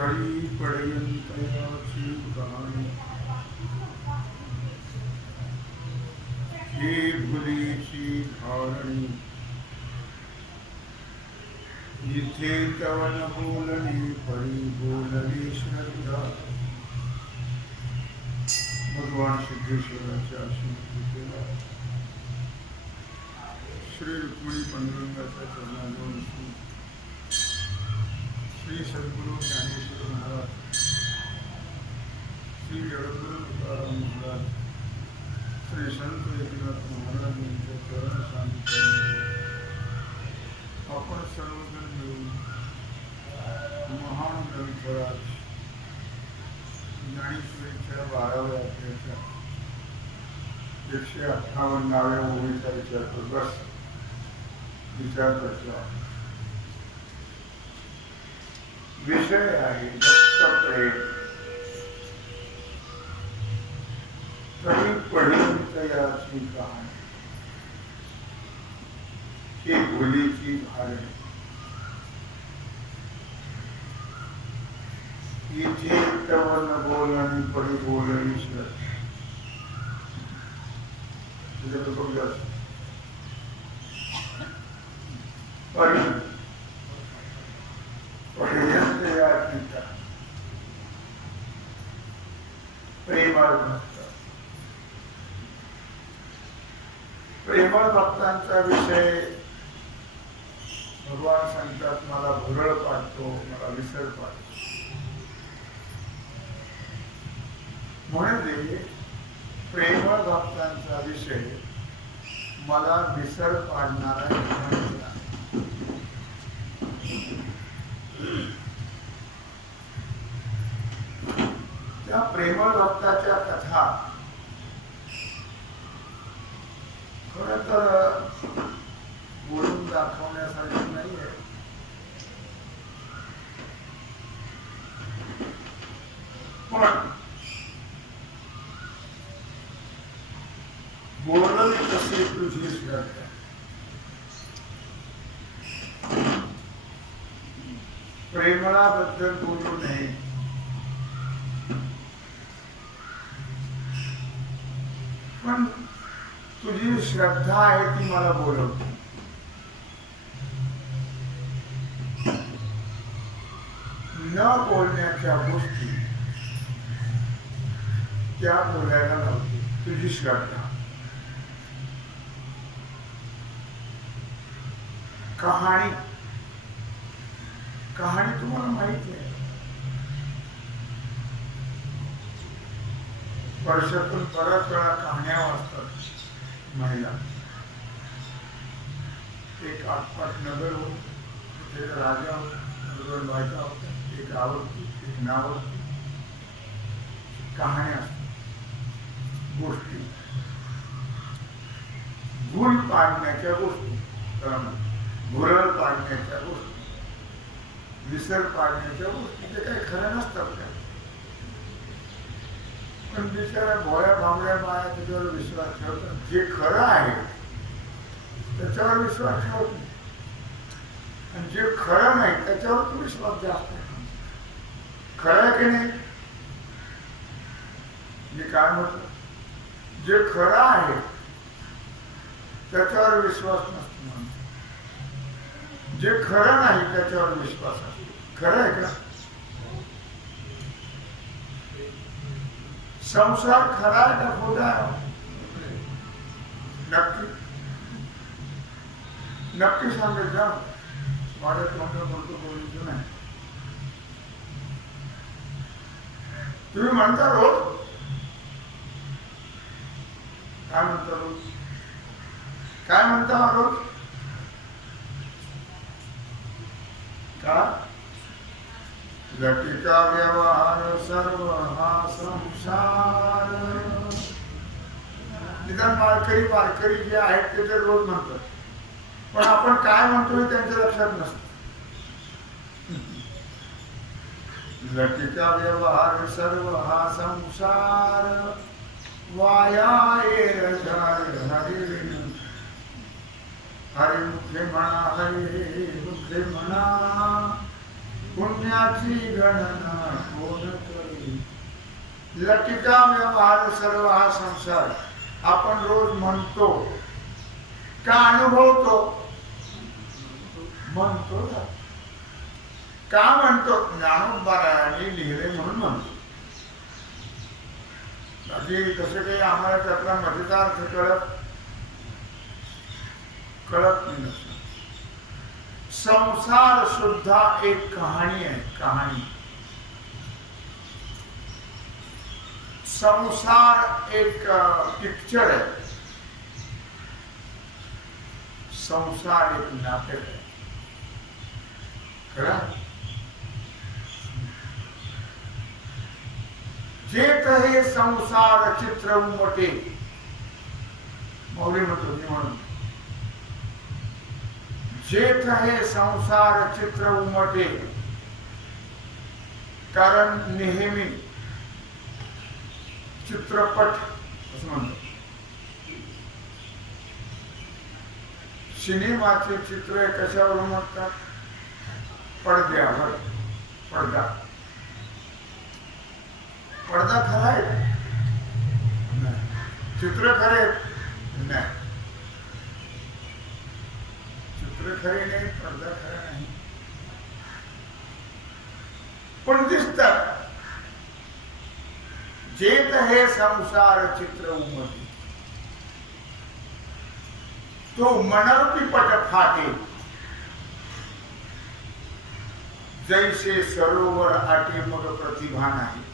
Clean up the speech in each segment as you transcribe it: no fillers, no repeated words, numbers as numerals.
तरी पर्यंतयाची कहाणी हे भुलीची धारणी इथे तवन बोलणी परी बोलली श्रद्धा भगवान सिद्धेश्वराच्या आश्रमकृपेला श्री रुक्मिणी पांडुरंगाच्या चरणाजवळ श्री सद्गुरु ज्ञानेश्वर महाराज श्री जगद्गुरु तुकाराम महाराज श्री संत एकनाथ महाराज यांच्या चरण सानिध्याने आपण सर्वजण मिळून महान ग्रंथराज ज्ञानेश्वरीच्या 12व्या अध्यायाच्या 158व्या ओळीचा विचार करतो. बस विचार करतो. विषय आहे भक्त प्रेम. तरी पर्यंतयाची कहाणी ही भुलीची धारणी इथे तवन बोलणी परी बोलणी श्रद्धा. प्रेमळ भक्तांचा विषय भगवान सांगतात, मला भुरळ पाडतो, मला विसर पाडतो. म्हणजे प्रेमळ भक्तांचा विषय मला विसर पाडणारा त्या प्रेमळ भक्ताच्या कथा खरं तर बोलून दाखवण्यासारखी नाही आहे. पण बोलली कशी तुझी श्रद्धा. प्रेमळाबद्दल बोलू नये, पण तुझी श्रद्धा आहे ती मला बोलवते. न बोलण्याच्या गोष्टी त्या बोलायला लावते. तुझी श्रद्धा. कहाणी तुम्हाला माहिती आहे. वर्षातून बऱ्याच वेळा कहाण्या वाचतात महिला. एक आटपाट नगर होत, तिथे राजा होता, नगर बायका होत्या, एक आवडती एक नावडती. कहाण्या असतात, गोष्टी, भूल पाडण्याच्या गोष्टी, भुरळ पाडण्याच्या गोष्टी, विसर पाडण्याच्या गोष्टी. ते काही खरं नसतात त्या. पण बिचारा भोळ्या भांबड्या बाया त्याच्यावर विश्वास ठेवतात. जे खरं आहे त्याच्यावर विश्वास ठेवत नाही, आणि जे खरं नाही त्याच्यावर तो विश्वास जास्त आहे. खरं आहे की नाही? मी काय म्हटलं, जे खरं आहे त्याच्यावर विश्वास नसतो. जे खरं नाही त्याच्यावर विश्वास असतो. खरं आहे का? संसार खरा आहे का खोटा आहे? नक्की नक्की सांगेल का? माझ्या तोंडात बोलायचं नाही. तुम्ही म्हणता रोज, काय म्हणता रोज? काय म्हणता रोज? का? लटिका व्यवहार सर्व हा संसार. निदान वारकरी जे आहेत ते तर रोज म्हणतात, पण आपण काय म्हणतोय त्यांच्या लक्षात नसतं. लटिका व्यवहार सर्व हा संसार वाया हरी मुखे म्हणा, हरी मुखे म्हणा, पुण्याची गणना कोण करी. लटिका व्यवहार सर्व हा संसार आपण रोज म्हणतो का अनुभवतो? म्हणतो ना. का म्हणतो? ज्ञानोबारायांनी लिहिले म्हणून म्हणतो. बाकी तसं काही आम्हाला त्यातला मजेदार कळत नाही. संसार सुद्धा एक कहाणी आहे. कहाणी. संसार एक पिक्चर आहे. संसार एक नाटक आहे. खरं? जेथ हे संसार चित्र उमटे. मौली म्हणतो मी म्हणून. जेथ हे संसार चित्र उमटे. कारण नेहमी चित्रपट असं म्हणतो. सिनेमाचे चित्र कशावर उमटतात? पडद्यावर. पडदा. पडदा खरा आहे? चित्र खरे नाही. चित्र खरे नाही, पडदा खरा नाही, पण दिसतात. जेत हे संसार चित्र उमटे. तो मनरूपी पट फाटे. जैसे सरोवर आटे मग प्रतिभा नाही.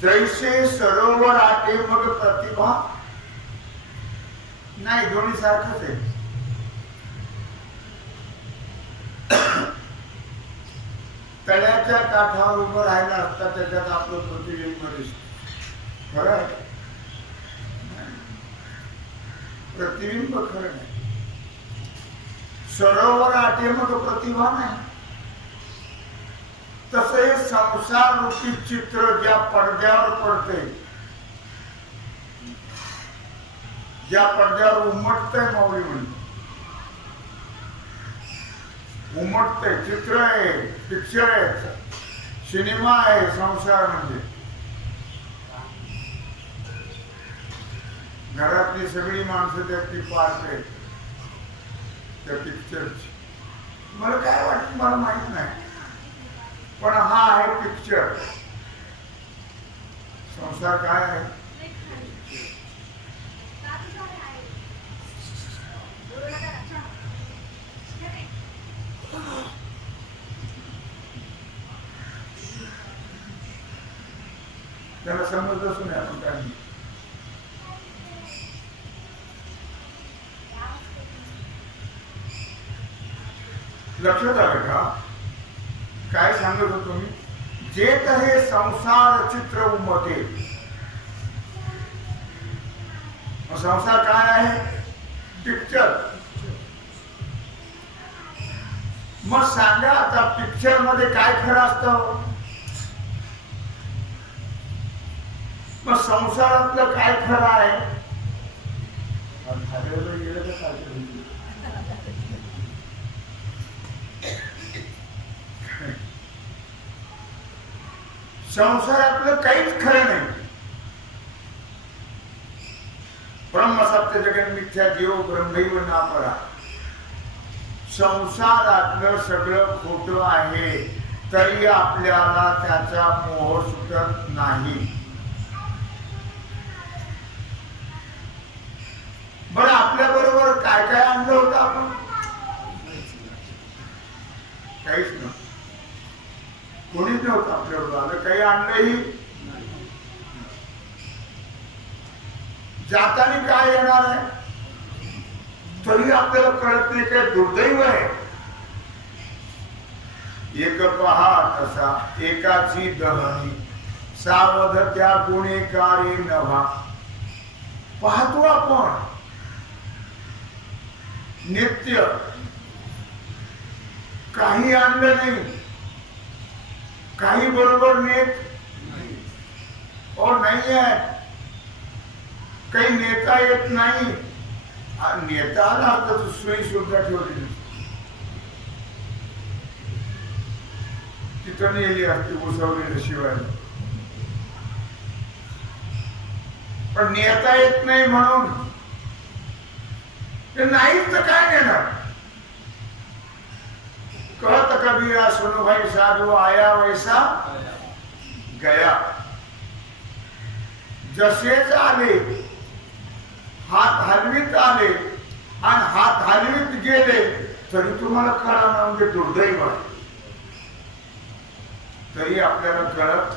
जैसे सरोवर आटे मग प्रतिभा नाही. दोन्ही सारखंच आहे. तळ्याच्या काठावर उभं राहिला असता त्याच्यात आपलं प्रतिबिंब दिसत. खरं आहे? प्रतिबिंब खरं नाही. सरोवर आटे मग प्रतिभा नाही. तसे संसार रूपी चित्र ज्या पडद्यावर पडते, ज्या पडद्यावर उमटतंय, माऊली म्हणते उमटतंय. चित्र आहे, पिक्चर आहे, सिनेमा आहे संसार म्हणजे. घरातली सगळी माणसं त्यातली पार्ट आहेत त्या पिक्चरची. मला काय वाटत मला माहित नाही, पण हा आहे पिक्चर. संसार काय आहे? त्याला समजतच नाही आपण काय. लक्षात आलं का काय सांगत होतो मी? जेथ हे संसार चित्र उमटे. संसार काय आहे? पिक्चर. मग सांगा आता पिक्चर मध्ये काय खरं असतं? मग संसारातलं काय खरं आहे? संसारातलं काहीच खरं नाही. ब्रह्म सत्य जगन मिथ्या जीव ब्रह्मैव नापरा. संसारातलं सगळं खोटं आहे तरी आपल्याला त्याचा मोह सुटत नाही. बरं, आपल्या बरोबर काय काय आणलं होतं आपण? काहीच नव्हतं. कोणीच नव्हतं आपल्याबरोबर आलं. काही आणलंही. जाताना काय येणार आहे तरी आपल्याला कळत नाही. काय दुर्दैव आहे. एक पहा तसा एकाची दहनी सावध त्या गुणेकारी नव्हा. पाहतो आपण नित्य काही आणलं नाही, काही बरोबर नेत और नाही आहे, काही नेता येत नाही. नेता आला तर सोयी सुद्धा ठेवली नसती, तिथं नेली असती उसवलेल्या शिवाय. पण नेता येत नाही म्हणून ते नाहीच तर काय नेणार. कहत कबीरा सुनो भाई साधू आया वैसा गया. जसेच आले, हात हलवीत आले आणि हात हलवीत गेले तरी तुम्हाला कळा ना, म्हणजे दुर्दैव आहे. तरी आपल्याला कळत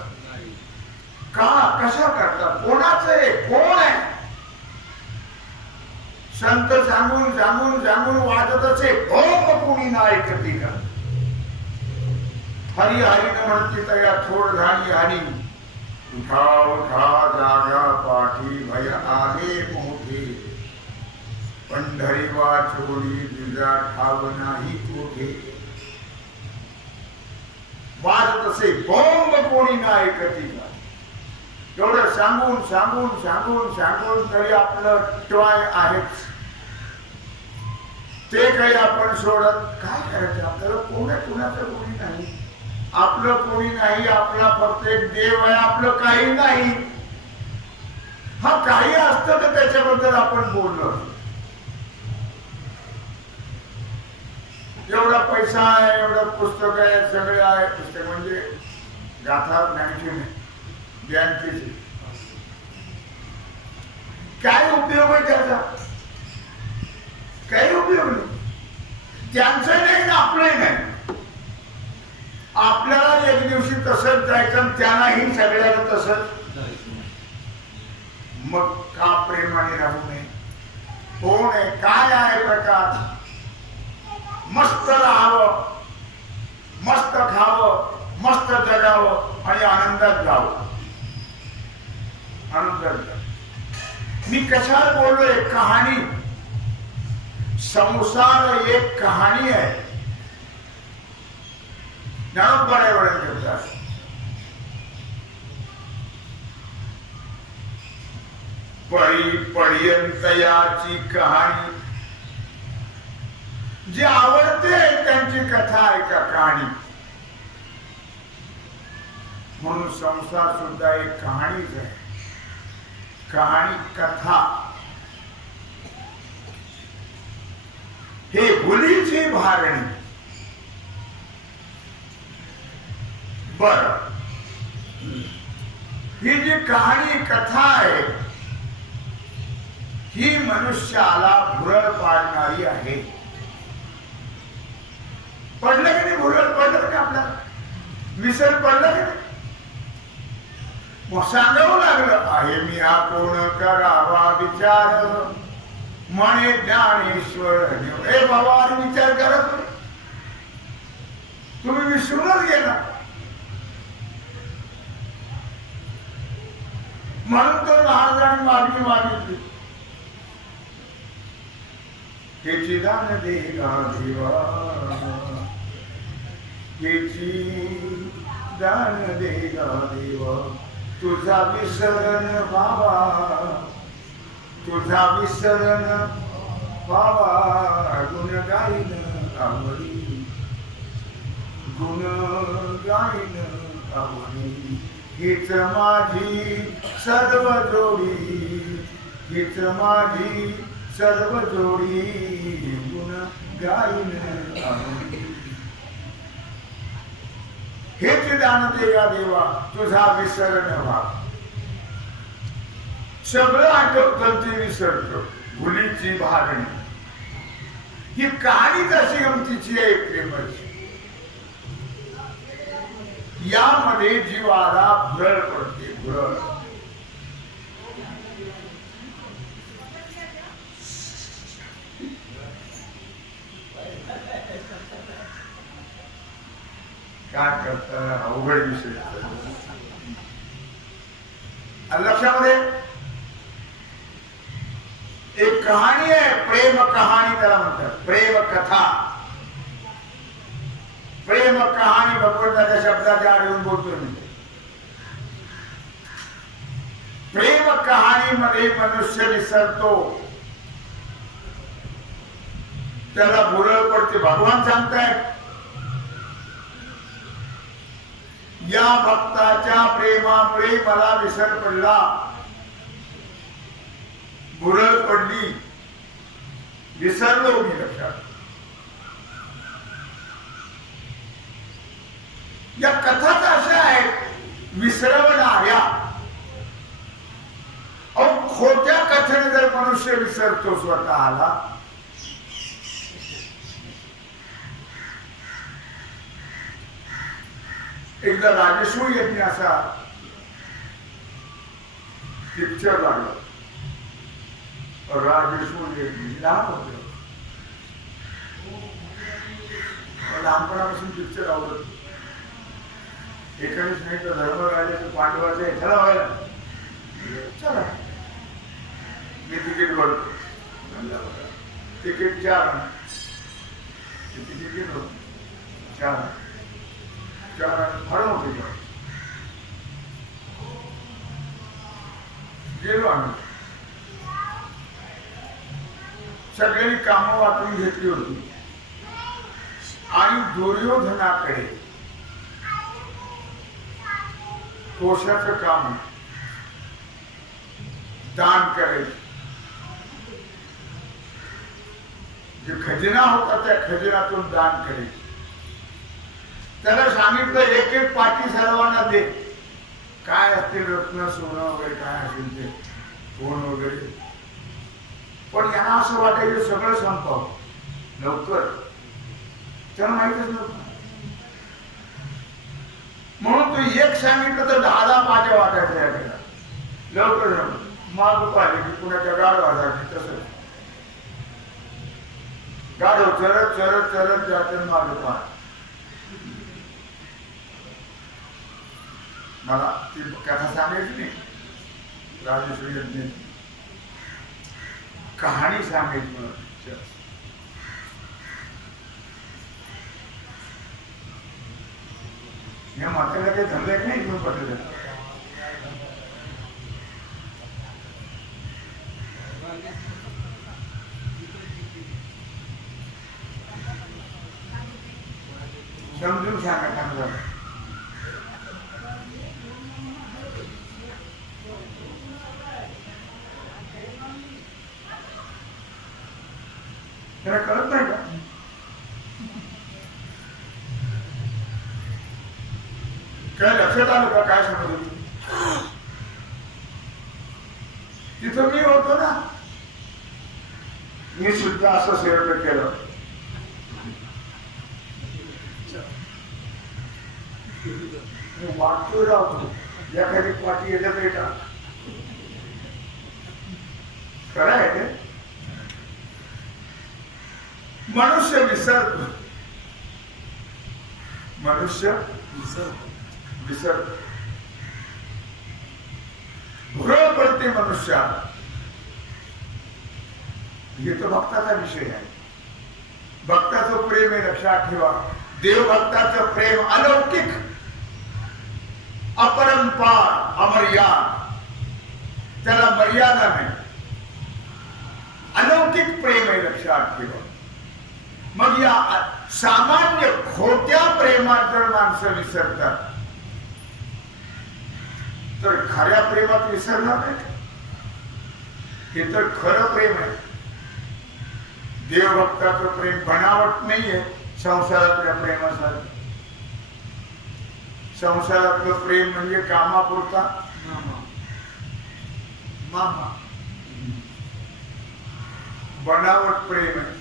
का, कशा करता, कोणाचं आहे, कोण आहे. संत सांगून सांगून सांगून वाजत असे, भोग कोणी ना ऐकती का. हरी हरी न म्हणती तया थोड झाली हरी. उठा उठा जागा पाठी भय आले मोठे. पंढरी वाचोळी तुझा ठाव नाही कोठे. वाजत असे, बोंब कोणी ना ऐकती का. एवढं सांगून सांगून सांगून सांगून तरी आपलं टॉय आहेच, ते काही आपण सोडत काय करायचं. आपल्याला कुणाचं कोणी नाही, आपलं कोणी नाही. आपला फक्त एक देव आहे, आपलं काही नाही. हा काही असतं तर त्याच्याबद्दल आपण बोललो. एवढा पैसा आहे, एवढं पुस्तक आहे, सगळे आहे. पुस्तक म्हणजे गाथा ज्ञानाची नाही, बँकेची. काय उपयोग आहे त्याचा, काही उपयोग नाही. त्यांचं नाही ना आपलंही नाही. आपल्याला एक दिवशी तसंच जायचं, त्यांनाही सगळ्याला तसंच. मग का प्रेमाने राहू नये. कोण आहे, काय आहे प्रकार. मस्त राहावं, मस्त खावं, मस्त जगावं आणि आनंदात जावं. आनंदात जावं. मी कशाला बोललोय, कहाणी. संसार एक कहाणी आहे. बऱ्या वेळा परी पर्यंतयाची कहाणी. जी आवडते त्यांची कथा ऐका, कहाणी. म्हणून संसार सुद्धा एक कहाणीच आहे. कहाणी, कथा. हे भुलीची भारणी. बर, ही जी कहाणी कथा आहे ही मनुष्याला भुरळ पाडणारी आहे. पडलं की नाही भुरळ, पडलं का आपल्याला, विसर पडलं की नाही. मग सांगावं लागलं, आहे मी हा कोण करावा विचार. म्हणे ज्ञानेश्वर ए बाबा, अरे विचार करा तुम्ही विसरूनच गेला. म्हणून तर महाराजांनी मागणी मागितली. त्याची दान देगा देवा, त्याची दान देगा देवा. तुझा विसरण बाबा, तुझा विसरण बाबा. गुण गाईन आवडी, गुण गाईन आवडी. हीच माझी सर्व जोडी, हीच माझी सर्व जोडी. गुण गाईन आवडी. हेच दान देगा देवा, तुझा विसरण व्हा. सगळं आठवतं ते विसरतो. भुलीची भारणी. ही कहाणी कशी गमतीची आहे, प्रेमाची. यामध्ये जीवाला भुरळ पडते, भुरळ. काय करता, अवघड विषय. लक्षामध्ये एक कहाणी आहे, प्रेम कहाणी त्याला म्हणतात, प्रेम कथा. प्रेम कहाणी भगवंताच्या शब्दाच्या आड येऊन बोलतोय मी. प्रेम कहाणीमध्ये मनुष्य विसरतो, त्याला भुरळ पडते. भगवान सांगतायत या भक्ताच्या प्रेमामुळे मला विसर पडला, भुरळ पडली, विसरलो मी. लक्षात या कथाच अशा आहेत विसरवणाऱ्या. खोट्या कथेने जर मनुष्य विसरतो स्वतःला, एकदा राजसूय यज्ञ असा पिक्चर लागला. राजसूय यज्ञ लहान होत, लहानपणापासून पिक्चर आवडत. 19 मिनिट धर्मराजाचं पांडवाचं हे ठरवायला चला मी तिकीट भरतो. तिकीट 4 तिकीट 4 फार मोठे गेलो आम्ही. सगळ्यांनी कामं वाटून घेतली होती आणि दुर्योधनाकडे कोशाचं काम दान करायचं. जे खजिना होता त्या खजिनातून दान करायचं. त्याला सांगितलं एक एक पाटी सर्वांना दे, काय असतील रत्न सोनं वगैरे काय असेल ते फोन वगैरे. पण यांना असं वाटायचं सगळं संपावं लवकर, त्याला माहितच नव्हतं. म्हणून तू एक सांगितलं तर 10 पाट्या वाटायच्या याला लवकर. माग पाहिले की कुणाच्या गाड वाजायची. तसं गाडव चरत चरत चरत जाते माग पाह. मला ती कथा सांगायची नाही, राजसूय यज्ञ कहाणी सांगायची मला. या म्हाताऱ्याला काही धंदा नाही घेऊन पडलेलं. समजून सांगा चांगलं. त्याला कळत नाही का? काय लक्षात आलं का काय सांगत होती? तिथं मी होतो ना, मी सुद्धा असं सेवट केलं. वाटतोय राहतो एखादी पाठी येतात का खरं आहे ते. मनुष्य विसरतो, मनुष्य विसरतो, भुरळ पडते मनुष्याला. हे तर भक्ताचा विषय आहे. भक्ताचं प्रेम हे लक्षात ठेवा. देवभक्ताचं प्रेम अलौकिक, अपरंपार, अमर्याद. त्याला मर्यादा नाही. अलौकिक प्रेम आहे लक्षात ठेवा. मग या सामान्य खोट्या प्रेमात जर माणसं विसरतात तर खऱ्या प्रेमात विसरणार नाही. हे तर खरं प्रेम आहे. देवभक्ताचं प्रेम बनावट नाहीये संसारातल्या प्रेमासारखं. संसारातलं प्रेम म्हणजे कामापुरता मामा. बनावट प्रेम आहे.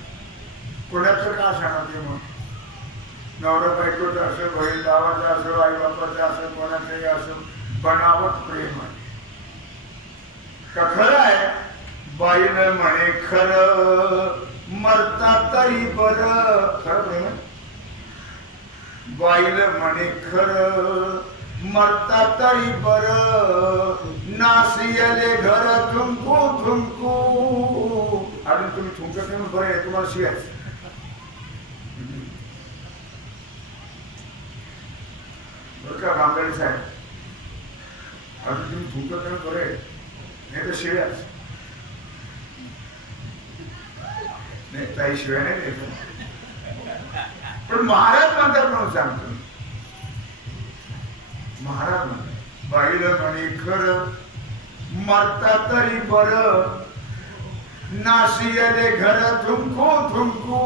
कोणाचं का सांगते मग? नवरा बायकोचं असं, बहीण भावाचं असं, आई बापाचं असं, कोणाचंही असं बनावट प्रेम आहे का खरं आहे? बाईनं म्हणे खरं, मरता तरी बरं. खरं प्रेम आहे. बाईनं म्हणे खरं, मरता तरी बरं, नासियले घर थुंकू थुंकू. अजून तुम्ही थुंकत नाही बरं आहे, तुम्हाला शियायचं. बरं का रामदारी साहेब, अजून तुम्ही थुंकत नाही बरे, नाही तर शिव्याच नाही, काही शिव्या नाही द्यायचं. पण महाराज म्हणतात म्हणून सांगतो, महाराज म्हणतात बाईला म्हणे खरं मरता तरी बरं, नाशियले घर थुंकू थुंकू.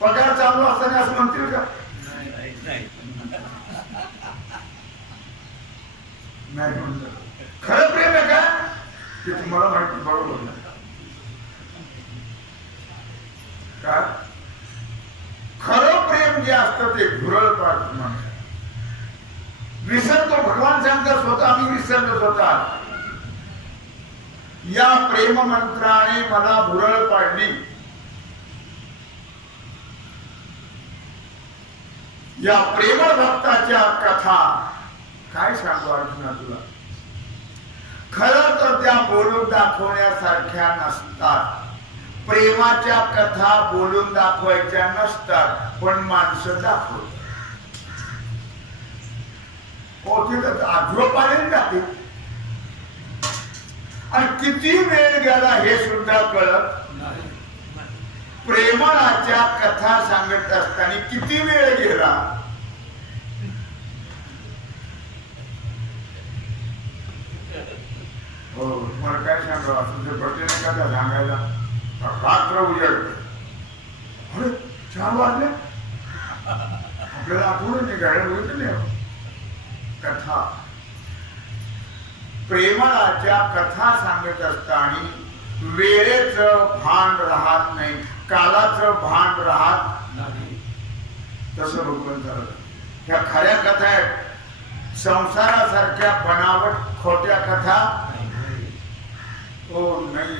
पगार चालू असताना असं म्हणतील का? नाही म्हणतात. खरं प्रेम आहे का ते तुम्हाला माहिती बरोबर नाही का? खरं प्रेम जे असतं ते भुरळ पाडत माणसं विसरतो. भगवान सांगतात स्वतः आम्ही विसरलो स्वतः. या प्रेम मंत्राने मला भुरळ पाडली. या प्रेमळ भक्ताच्या कथा काय सांगू अर्जुना तुला. खरं तर त्या बोलून दाखवण्यासारख्या नसतात. प्रेमाच्या कथा बोलून दाखवायच्या नसतात, पण माणसं दाखवतात. आठवं पाणी जाते आणि किती वेळ गेला हे सुद्धा कळत नाही. प्रेमाच्या कथा सांगत असताना किती वेळ गेला. हो मला काय सांगा असं ते बसले कथा सांगायला रात्र उजाडते. अरे 4 वाजले आपल्याला आठवण नाही, गाड्या बघितलं नाही. कथा प्रेमाच्या कथा सांगत असताना वेळेचं भान राहत नाही, कालाचं भान राहत नाही. तसं भगवंताला ह्या खऱ्या कथा आहेत. संसारासारख्या बनावट खोट्या कथा हो नाही.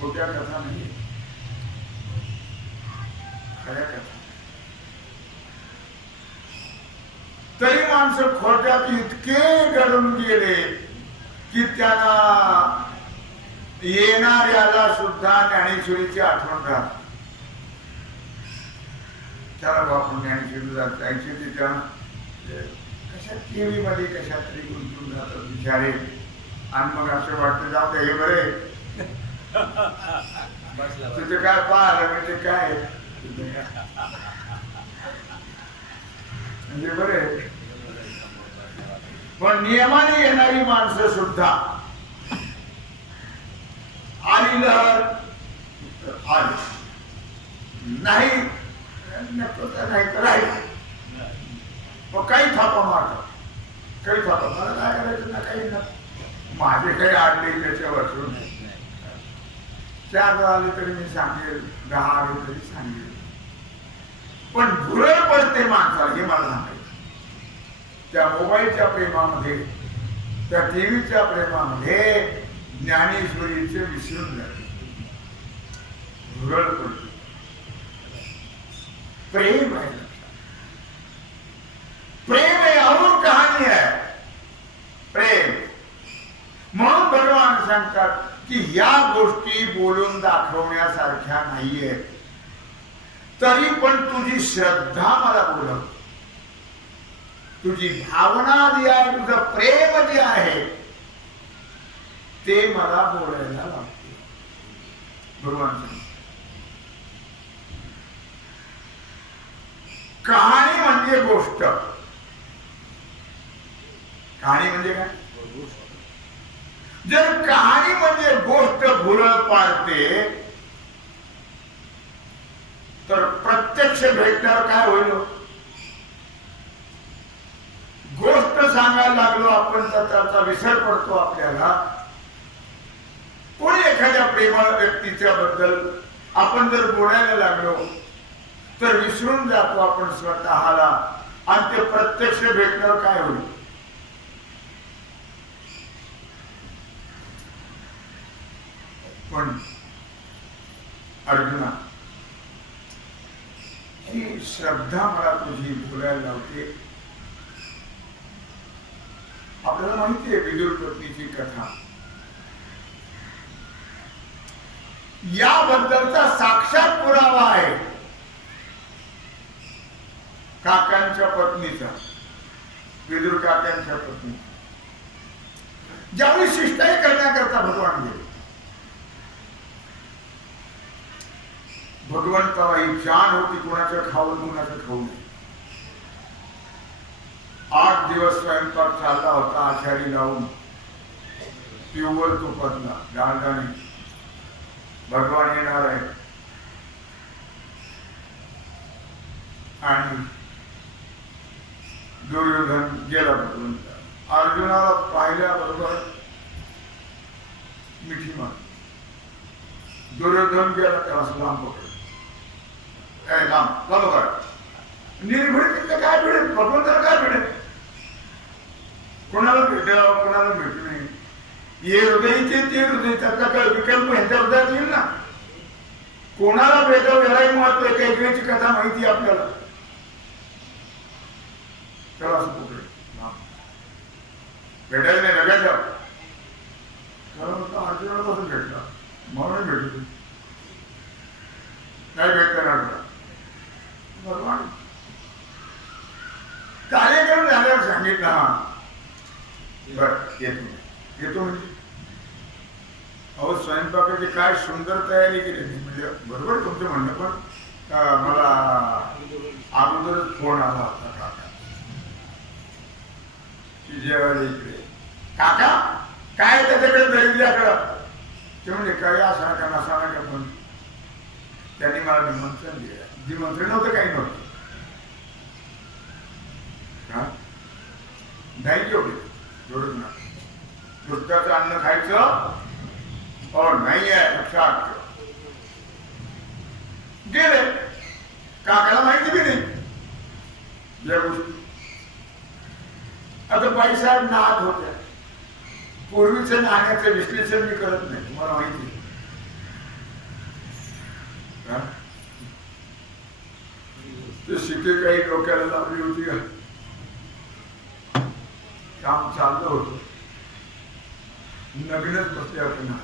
खोट्या कथा नाही, खऱ्या कथा. तरी माणसं खोट्यात इतके गळून गेले की त्यांना येणाऱ्याला सुद्धा ज्ञानेश्वरीची आठवण राहत. त्याला बापून ज्ञानेश्वरी जायची तिच्या कशा टीव्ही मध्ये कशा तरी गुंतून जातात बिचारे. आणि मग असं वाटतं जाऊ दे हे बरे तुझे काय पाहिलं म्हणजे काय म्हणजे बरे. पण नियमाने येणारी माणसं सुद्धा आली लहर आली नाही नाही करायचं. मग काही थापा मारतात, काही थापा. मला काय करायचं ना काही ना. माझे काही आडले त्याच्यावरून 4 आले तरी मी सांगेल, 10 आले तरी सांगेल. पण भुरळ पडते माणसाला हे मला सांगायचं. त्या मोबाईलच्या प्रेमामध्ये, त्या टीव्हीच्या प्रेमामध्ये ज्ञानेश्वरीचे विसरून जाते. भुरळ पडते. प्रेम आहे, प्रेम आहे और कहाणी आहे. प्रेम म्हणून भगवान सांगतात की या गोष्टी बोलून दाखवण्यासारख्या नाहीये. तरी पण तुझी श्रद्धा मला बोलव, तुझी भावना जी आहे, तुझं प्रेम जे आहे ते मला बोलायला लागते. भगवान सांगतात कहाणी म्हणजे गोष्ट. कहाणी म्हणजे काय? जर कहाणी म्हणजे गोष्ट भुरळ पाडते तर प्रत्यक्ष भेटल्यावर काय होईल? गोष्ट सांगायला लागलो आपण तर त्याचा विसर पडतो आपल्याला. कोणी एखाद्या प्रेमळ व्यक्तीच्या बद्दल आपण जर बोलायला लागलो तर विसरून जातो आपण स्वतःला. आणि ते प्रत्यक्ष भेटल्यावर काय होईल? पण अर्जुना ही श्रद्धा मला तुझी बोलायला लावते. आपल्याला माहिती आहे विदुर पत्नीची कथा. याबद्दलचा साक्षात पुरावा आहे. काकांच्या पत्नीचा, विदुर काकांच्या पत्नी, ज्यावेळी शिष्टाई करण्याकरता भगवान गेले, भगवंताला ही जाण होती कोणाचं खाऊन कोणाचं खाऊ नये. 8 दिवस स्वयंपाक चालला होता, आषाढी लावून पिवर तुपातला डाळदाणे, भगवान येणार आहे आणि दुर्योधन गेला. भगवंत अर्जुनाला पाहिल्याबरोबर मिठी मार. दुर्योधन गेला त्याला लांब पकड, लांब लांब काय निर्भीड, काय भिडेल भगवंताला, काय भिडेल, कोणाला भेटावं कोणाला भेटू नये. ये हृदय ते हृदय, त्यातला काय विकल्प ह्यांच्या हृदयात येईल ना. कोणाला भेटावं यालाही महत्व आहे. काही वेळची कथा माहिती आपल्याला. चला असं कुठे भेटायला नाही, लगायचं कारण अर्जुनाला कसं भेटला, मला नाही भेटू, नाही भेट करणार भगवान. कार्यक्रम झाल्यावर सांगितलं, हा बर येतो म्हणजे. अहो स्वयंपाकाची काय सुंदर तयारी केली. म्हणजे बरोबर तुमचं म्हणणं, पण मला अगोदरच फोन आला होता काका की जेवायला इकडे. काका काय त्याच्याकडे दरिद्र्याकडं, ते म्हणजे काय असा का नसा का, पण त्यांनी मला निमंत्रण दिलं. निमंत्रण नव्हतं, काही नव्हतं, नाही एवढंच ना. दुसऱ्याचं अन्न खायचं नाही आहे, लक्षात ठेव. गेले, काकाला माहिती बी नाही या गोष्टी. आता बाईसाहेब नाहत होत्या. पूर्वीचं नाण्याचं विश्लेषण मी करत नाही, तुम्हाला माहिती आहे. ते शिके काही डोक्याला लावली होती का, काम चाललं होतं, नग्नच बसले होते ना.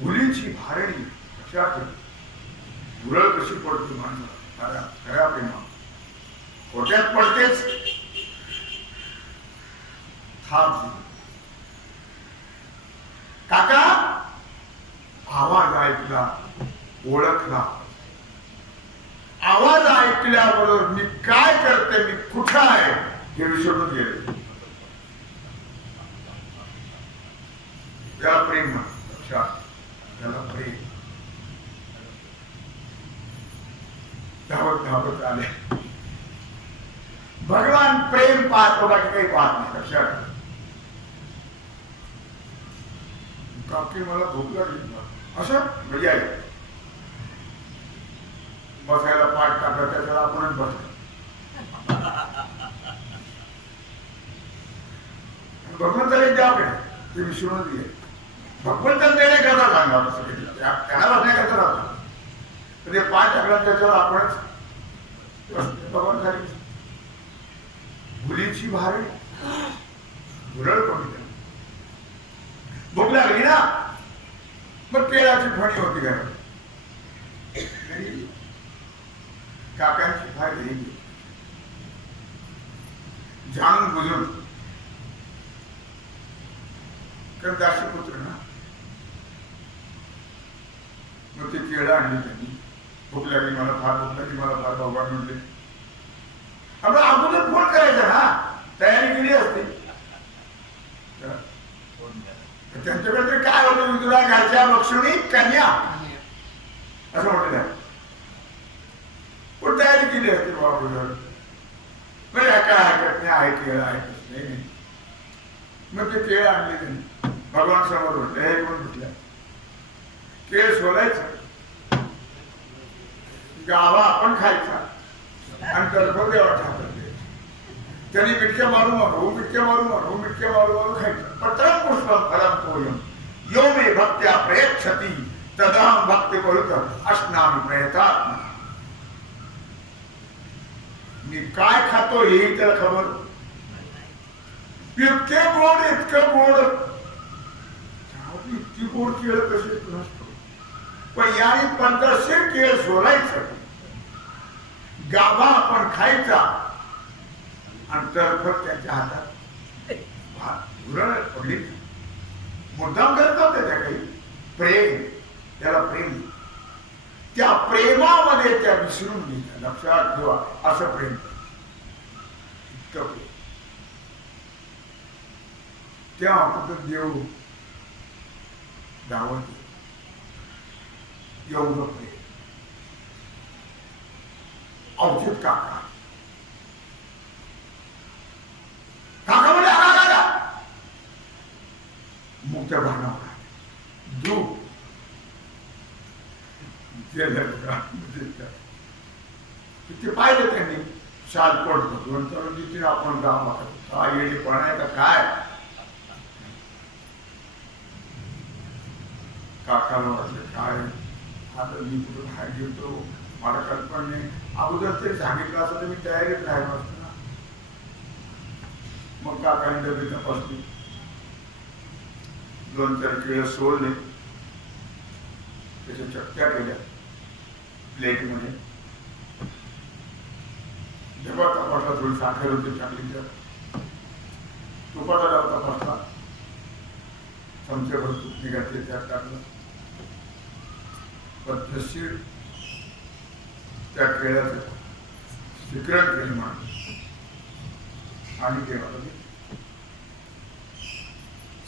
मुलीची भारणी लक्षात, मुरळ कशी पडते माणसाला, खऱ्या प्रेमा खोट्यात पडतेच. काका आवाज ऐकला, ओळखला. आवाज ऐकल्याबरोबर मी काय करते, मी कुठं आहे हे विसरून गेले. त्याला प्रेम लक्षात, त्याला प्रेम. धावत धावत आले. भगवान प्रेम पाहतो बाकी काही पाहत नाही, लक्षात. काकी मला भूक लागली असं म्हणजे आहे. बसायला पाठ टाकला, त्याच्याला आपणच बसलो. भगवंताला द्यावे ते विसरूनच गेले. भगवंताला देण्याकरता सांगा, त्यांना बसण्याकरता राहतो. तर ते पाठ टाकला, त्याच्यावर आपणच भगवान खाली. मुलीची भारी मुरळ कोणी भूक लागली ना, मग केळाची फणी होती घरात. काकांची फार देवी जाणून बुजून, कारण दाशीपुत्र ना, मग ते केळं आणली त्यांनी. भूक लागली, मला फार भूक लागली, मला फार भगवान म्हणले. आपण अगोदर फोन करायचा ना, तयारी केली असते. त्यांच्याकडे तरी काय होतं, विदुरा घरच्या बक्षुणी कन्या असं म्हटलं. पण तयारी केली असते बाबा, काय हरकत नाही, आहे केळं ऐकत नाही. मग ते केळं आणले त्यांनी, भगवान समोर होते. हे कोण म्हटलं, केळ सोलायचं, गावा आपण खायचा आणि तर्फं देवा ठाकत. त्यांनी मिटक्या मारू मारू, मिटक्या मारू मारू, मिटक्या मारू मारू खायचं. पत्रम पुष्पम फलम तोयम यो मे भक्त्या प्रयच्छति तदाहं भक्ति करुत अश्नामि प्रयतात्मना. मी काय खातो हेही त्याला खबर. इतके गोड, इतकं गोड, इतकी गोड केळ कशी नसतो. पण याने 1500 केळ सोलायचं गाभा आपण खायचा आणि तरफट त्याच्या हातात उरळ पडली. मुद्दाम करत होते त्या काही प्रेम, त्याला प्रेम, त्या प्रेमामध्ये त्या विसरून गेल्या. लक्षात ठेवा, असं प्रेम इतकं प्रेम. तेव्हा कुठं देव धावत एवढं प्रेम. औषध काका काका म्हणजे आला मुक्त भावना दूध ते पाहिलं त्यांनी. शालपट भगवंताला जिथे आपण गाव काय येडेपणा आहे का काय. काकाला वाटलं काय आता मी कुठं बाहेर घेतो, मला कल्पना नाही. अगोदर ते सांगितलं असं तर मी तयारीत राहिलो असतो ना. मग काकाने डबे तपासली, 2-4 केळं सोडले, त्याच्या चक्क्या केल्या प्लेटमध्ये. जेव्हा तपासला थोडी साखर होती टाकली, तर तुपाचा डाव तपासला, चमच्याभर तूप निघाले त्यात टाकलं. पद्धतशीर त्या केळ्याचं शिकरण केली माणूस आणि देवाला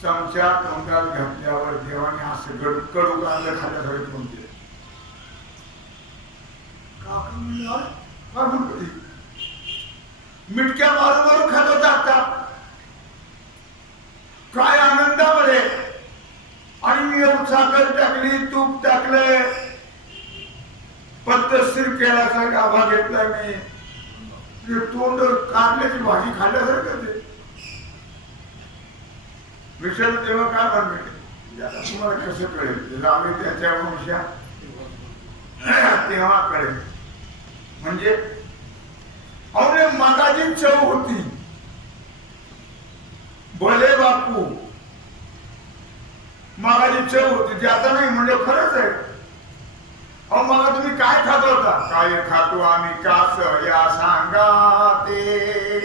चमच्या तोंडात घातल्यावर देवाने असं कडू कांदा खाल्ल्यासारखे तोंड दिले. काका म्हणलं मिटक्या मारू मारू खात होता आता काय आनंदामध्ये. आणि मी साखर टाकली, तूप टाकले, पद्धतशीर केळाचा गाभा घेतला मी. तोंड कारल्याची भाजी खाल्ल्यासारखं ते विषय. तेव्हा काय म्हणले आता तुम्हाला कसं कळेल, आम्ही त्याच्या वंशा तेव्हा कळेल. म्हणजे अवने मागाची चव होती. भले बापू मागाची चव होती ती आता नाही. म्हणजे खरंच आहे. अहो मला तुम्ही काय खात होता? काय खातो आम्ही कास या सांगा ते,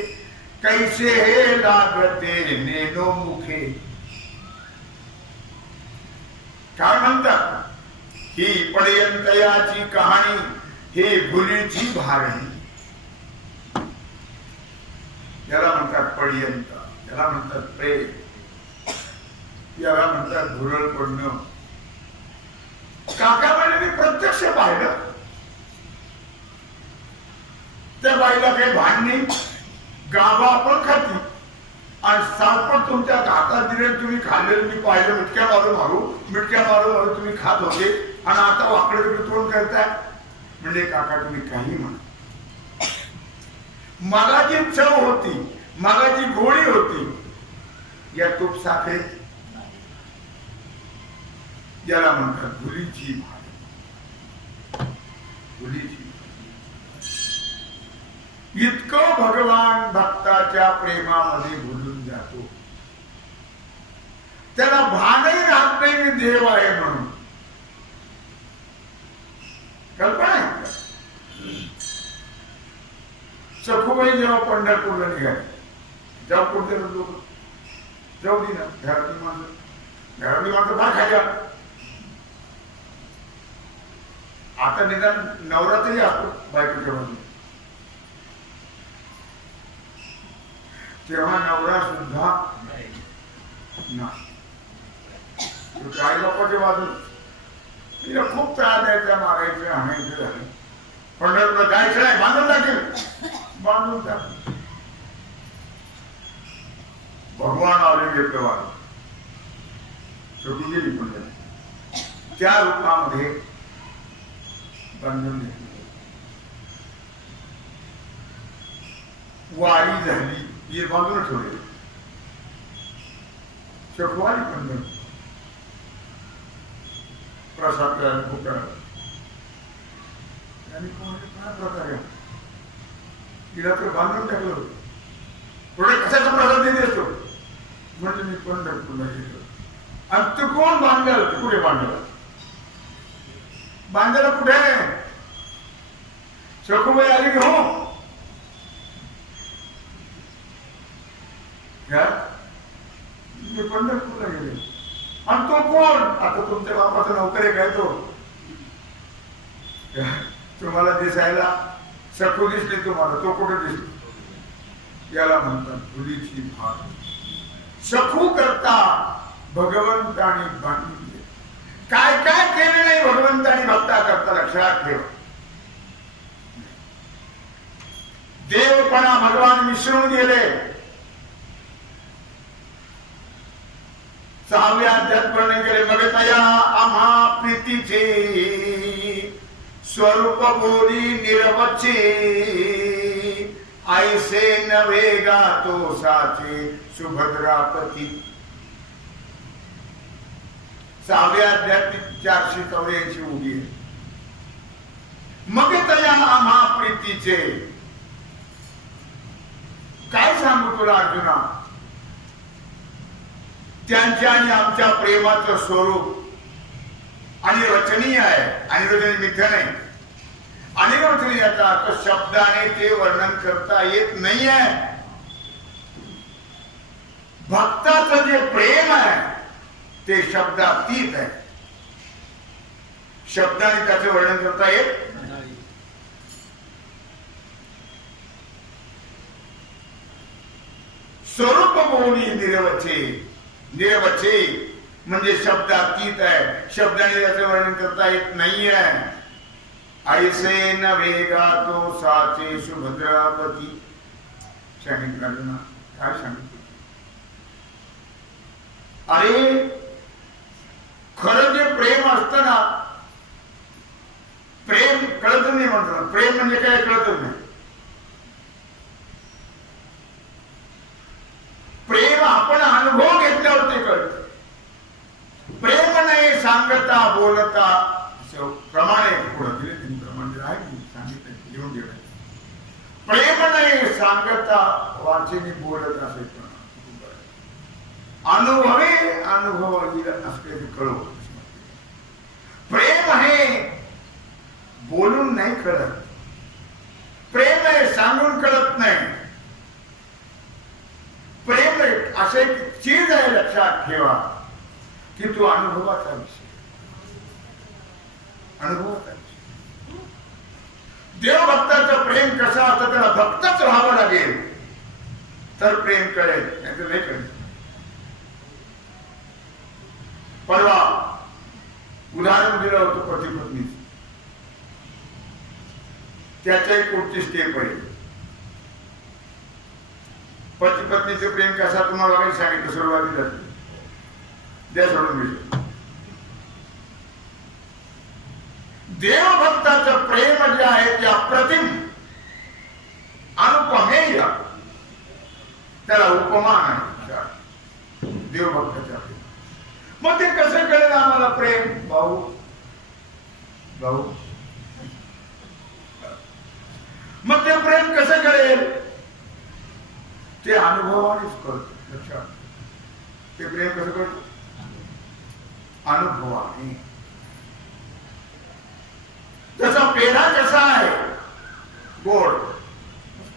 कैसे हे लागते नेनो मुखे. काय म्हणतात, ही पडयंतयाची कहाणी, हे भुलीची भारणी. याला म्हणतात पडयंत, याला म्हणतात प्रेम, याला म्हणतात भुरळ पडणं. काका म्हणजे मी प्रत्यक्ष पाहिलं. त्या बाईला काही भांडणी, गाभा पण खाती आणि सापट तुमच्या हातात दिले, तुम्ही खाल्लेलं मी पाहिलं. मिटक्या मारू तुम्ही खात होते आणि आता वाकडे तिकडे तोंड करताय. म्हणजे काका तुम्ही काही म्हणा, मागाची चव होती, मागाची गोळी होती या तूप साखरे. याला म्हणतात भुलीची भारी, भुलीची. इतकं भगवान भक्ताच्या प्रेमामध्ये भुलून जातो, त्याला भानही राहत नाही मी देव आहे म्हणून. कल्पना आहे. सखूबाई जेव्हा पंढरपूरला निघाली, जेव्हा कुठे लोक जाऊ दे ना, घरातली माणसं फार खायला. आता निदान नवरात्रही असतो बायकोच्या बाजूने, तेव्हा नवरा सुद्धा आई बापाच्या बाजून तिला खूप त्रास द्यायचा, मारायचं, आणायचं झालं. पंढरपूरला जायचं नाही, बांधून टाकेल. भगवान आले घेतलं शेवटी गेली पंढरपूर. त्या रूपामध्ये बांधून घेतली. वारी झाली, हे बांधून ठेवले. शेवटवारी पंढरपूर प्रसाद आणि प्रकारे तिला तर बांधून टाकलं होतं. पुढे कशाचा प्रसाद देत असतो म्हणजे मी पंढरपूरला गेलो. आणि तू कोण बांधलं? कुठे बांधलं? बांधायला कुठे? सखूबाई आली की हो मी पंढरपूरला गेले. आणि तो कोण? आता तुमच्या बापाचा नोकरी काय तो? तुम्हाला दिसायला सखू दिसली तुम्हाला, तो कुठे दिसली? याला म्हणतात फुलीची भाग. सखू करता भगवंतानी बांधले. काय काय केले नाही भगवंतानी भक्ता करता, लक्षात ठेव. देवपणा भगवान विसरून गेले. 6व्या अध्यायात वर्णन केले. मग तया आम्हा प्रीतीचे स्वरूप बोली निरवचे, ऐसे नव्हे गातो साचे सुभद्रापती. 6व्या अध्यायात 484 उडी आहे. मग तया आम्हा प्रीतीचे. काय सांगू तुला अर्जुना? त्यांच्या आणि आमच्या प्रेमाचं स्वरूप अनिर्वचनीय आहे. अनिर्वचनीय मिथ्या नाही. अनिर्वचनीय याचा अर्थ शब्दाने ते वर्णन करता येत नाहीये. भक्ताचं जे प्रेम आहे ते शब्दातीत आहे. शब्दाने त्याचं वर्णन करता येत. स्वरूप बोली निरवचे. निरवचे म्हणजे शब्दातीत आहे. शब्दाने त्याचं वर्णन करता येत नाहीये. ऐसे नव्हे गातो साचे सुभद्रापती. सांगितलं ना काय सांगितलं? अरे खरं जे प्रेम असतं ना, प्रेम कळत नाही म्हणतात. प्रेम म्हणजे काय कळतच नाही. प्रेम आपण अनुभव घेतल्यावर ते कळत. प्रेम नाही सांगता बोलता प्रमाणे पुढे दिले त्यांनी प्रमाणे आहे सांगितलं लिहून ठेवायचं. प्रेम नाही सांगता वाचेने बोलत असे अनुभवे अनुभव असलेले कळव. प्रेम आहे बोलून नाही कळत. प्रेम आहे सांगून कळत नाही. प्रेम असे एक चीज आहे, लक्षात ठेवा की तो अनुभवाचा विषय. अनुभवाचा विषय. देवभक्ताचं प्रेम कसं असतं? त्याला भक्तच व्हावं लागेल तर प्रेम कळेल, नाही तर नाही कळेल. परवा उदाहरण दिलं होतं पती पत्नीच. त्याच्याही पुढची स्टेप आहे. पती पत्नीचे प्रेम कसा तुम्हाला काही सांगितलं सुरुवातीला. द्या सोडून गेलं. देवभक्ताचं प्रेम जे आहे ते अप्रतिम अनुपमेय. त्याला उपमान आहे देवभक्ताच्या प्रेम. मग ते कसं कळेल आम्हाला प्रेम? भाऊ भाऊ. मग ते प्रेम कसं कळेल? ते अनुभवानेच कळत. लक्षात. ते प्रेम कसं कळत? अनुभवाने. त्याचा पेढा कसा आहे? गोड.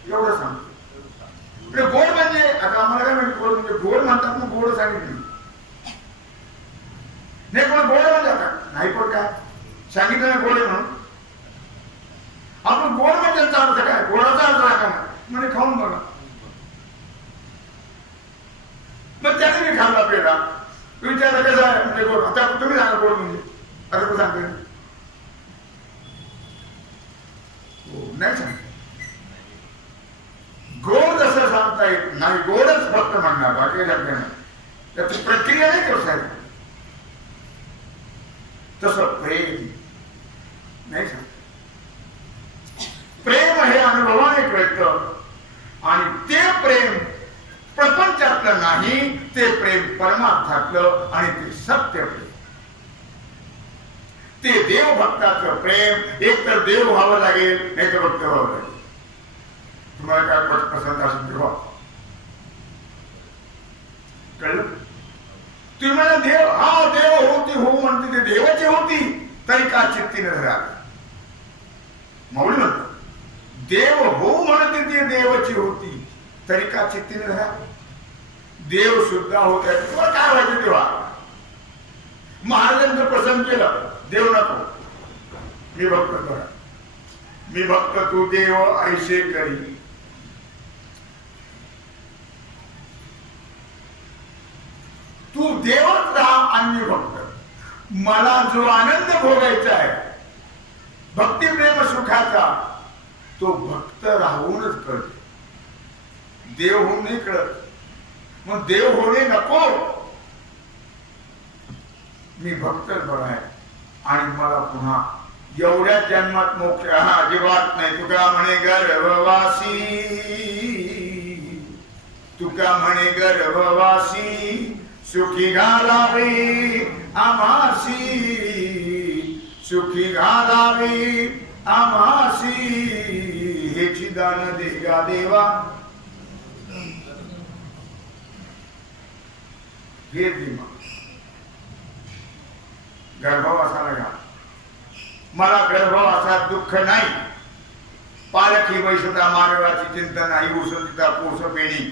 एवढं सांगतो. गोड म्हणजे आता आम्हाला काय माहिती गोड म्हणजे? गोड म्हणतात मग गोड सांगितलं नाही. पण गोड म्हणतात नाही. पण काय सांगितलं ना गोड म्हणून? आपण गोड म्हणजे अर्थ काय? गोडाचा अर्थ आहे का म्हणजे खाऊन बघा. मग त्याने मी खाल्ला पेढा. विचारलं कसं आहे म्हणजे गोड? आता तुम्ही सांगा गोड म्हणजे. आता तू सांगते नाही सांग. गोड जसं सांगता येत नाही. गोडच फक्त म्हणणार बाकी सांगते नाही. त्याची प्रक्रिया नाही करू साहेब. तसं प्रेम नाही सांगत. प्रेम हे अनुभवाने कळतं. आणि ते प्रेम प्रपंचातलं नाही. ते प्रेम परमार्थातलं आणि ते सत्य प्रेम. ते देवभक्ताचं प्रेम. एक तर देव व्हावं लागेल नाही तर भक्त व्हावं लागेल. तुम्हाला काय पसंत असेल तेव्हा कळलं? तुम्ही मला देव हा देव होती हो म्हणते. ते देवाची होती तरी का चित्तीने राहिली. माऊली म्हणतो देव हो म्हणते ती देवाची होती तरी का चित्तीने राहा. देव सुद्धा होत आहे. तुम्हाला काय व्हायचं तेव्हा? महाराजांचं प्रसंग केलं, देव नको, मी भक्त करा, मी भक्त तू देव ऐसे करी. तू देवच राहा आणि मी भक्त. मला जो आनंद भोगायचा आहे भक्ती प्रेम सुखाचा तो भक्त राहूनच कळते, देव होऊन नाही कळत. मग देव होणे नको, मी भक्तच बरा आहे आणि मला पुन्हा एवढ्या जन्मात मोक्ष अजिबात नाही. तुका म्हणे गर्भवासी, तुका म्हणे गर्भवासी सुखी घालावे आम्हासी, सुखी घालावे आम्हासी, हेची दान देगा देवा. हे दिमा गर्भवासाला घाल. मला गर्भवासात दुःख नाही. पालखी वैशता मानवाची चिंता नाही, उसंतिता पोस पेणी.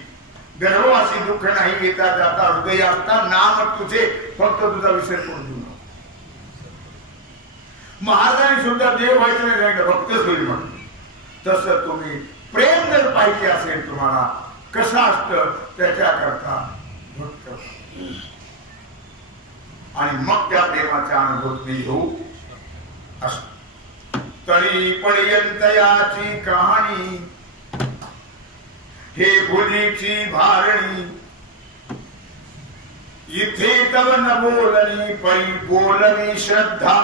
गर्भवासी दुःख नाही, येता जाता हृदय असता नाम तुझे, फक्त तुझा विसर करून देऊ नको. महाराजांनी सुद्धा देव व्हायचं नाही राहिलं, भक्तच होईल म्हणून. तसं तुम्ही प्रेम जर पाहिजे असेल तुम्हाला कसं असतं त्याच्याकरता भक्त आणि मग त्या प्रेमाचा अनुभव तुम्ही घेऊ असं. तरी पर्यंत याची कहाणी हे भुलीची भारणी, इथे तव न बोलणी परी बोलणी श्रद्धा.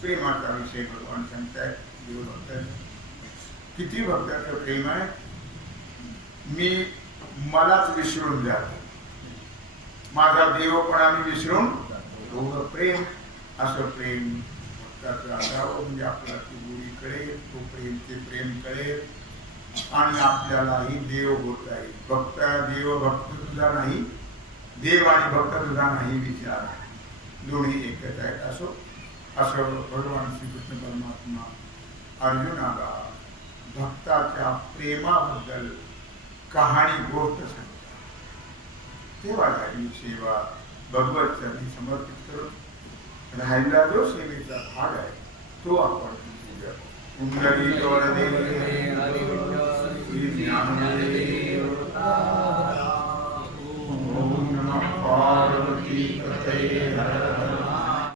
प्रेमाचा विषय भगवान सांगताय. देव भक्त किती भक्ताचं प्रेम आहे. मी मलाच विसरून जातो, माझा देवपणा मी विसरून एवढं प्रेम. असं प्रेम भक्ताचं असावं म्हणजे आपला ती गोडी कळेल, तो प्रेम ते प्रेम कळेल आणि आपल्यालाही देव होत आहे. भक्त देव भक्त तुझा नाही, देव आणि भक्त तुझा नाही विचार, दोन्ही एकच आहेत. असं भगवान श्रीकृष्ण परमात्मा अर्जुनाला भक्ताच्या प्रेमाबद्दल कहाणी गोष्ट सांगतात. तेव्हा ही सेवा भगवत चरणी समर्पित करून राहिला जो सेवेचा भाग आहे तो आपण पूजा. कुंडली